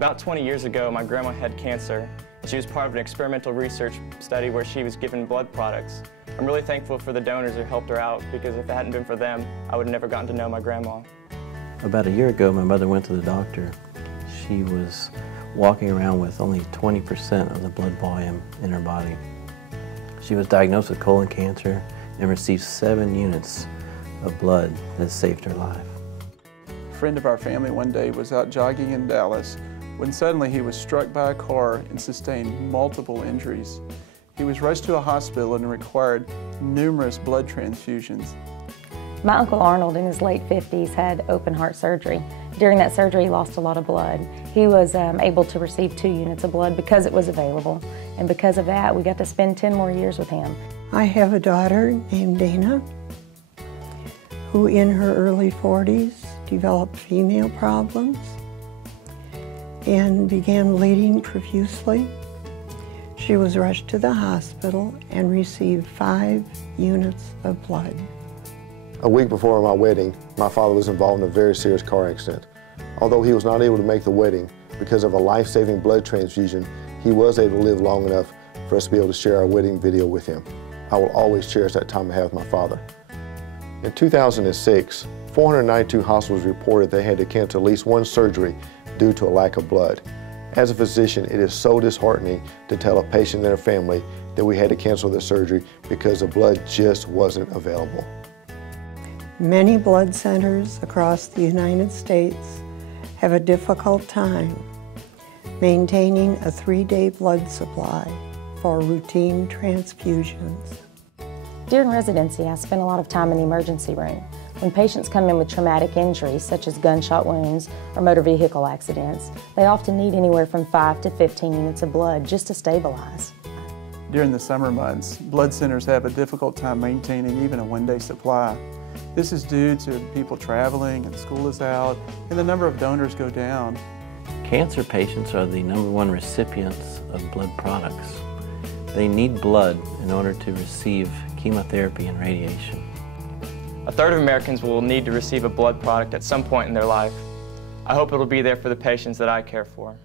About 20 years ago, my grandma had cancer. She was part of an experimental research study where she was given blood products. I'm really thankful for the donors who helped her out, because if it hadn't been for them, I would have never gotten to know my grandma. About a year ago, my mother went to the doctor. She was walking around with only 20% of the blood volume in her body. She was diagnosed with colon cancer and received 7 units of blood that saved her life. A friend of our family one day was out jogging in Dallas when suddenly he was struck by a car and sustained multiple injuries. He was rushed to a hospital and required numerous blood transfusions. My Uncle Arnold, in his late 50s, had open heart surgery. During that surgery, he lost a lot of blood. He was able to receive 2 units of blood because it was available. And because of that, we got to spend 10 more years with him. I have a daughter named Dana, who in her early 40s developed female problems and began bleeding profusely. She was rushed to the hospital and received 5 units of blood. A week before my wedding, my father was involved in a very serious car accident. Although he was not able to make the wedding, because of a life-saving blood transfusion, he was able to live long enough for us to be able to share our wedding video with him. I will always cherish that time I have with my father. In 2006, 492 hospitals reported they had to cancel at least one surgery due to a lack of blood. As a physician, it is so disheartening to tell a patient and their family that we had to cancel the surgery because the blood just wasn't available. Many blood centers across the United States have a difficult time maintaining a 3-day blood supply for routine transfusions. During residency, I spent a lot of time in the emergency room. When patients come in with traumatic injuries, such as gunshot wounds or motor vehicle accidents, they often need anywhere from 5 to 15 units of blood just to stabilize. During the summer months, blood centers have a difficult time maintaining even a 1-day supply. This is due to people traveling and school is out, and the number of donors go down. Cancer patients are the #1 recipients of blood products. They need blood in order to receive chemotherapy and radiation. A third of Americans will need to receive a blood product at some point in their life. I hope it will be there for the patients that I care for.